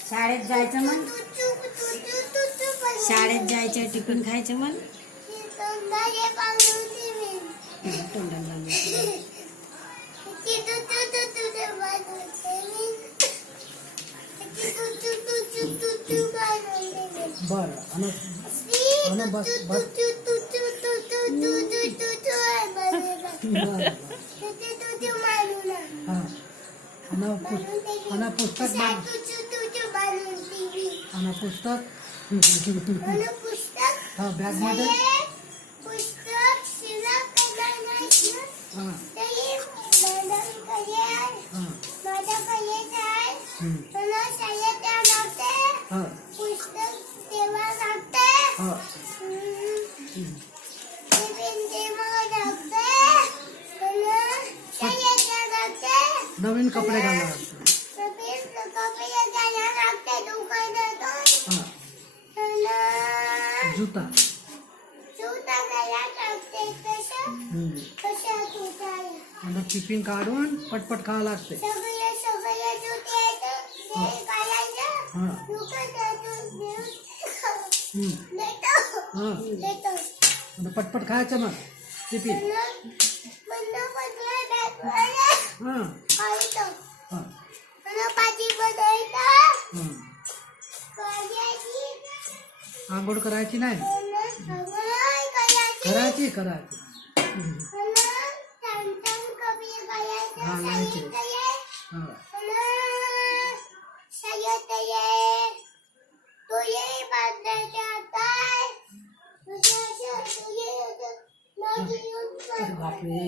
शाळेत जायचं मग शाळेत जायचं टिफिन खायचं मग तोंडाला बांधून. बरं आणि बस बस हां आणि पुस्तक आणि पुस्तक हां बॅगमध्ये हां हां हां नवीन कपडे घालणार हां जुता आणि टिफिन काढून पटपट खावं लागते हां हां आणि पटपट खायचं मग टिफिन हां हां आंघोळ करायची नाही करायची करायची हां लायची हां बापरे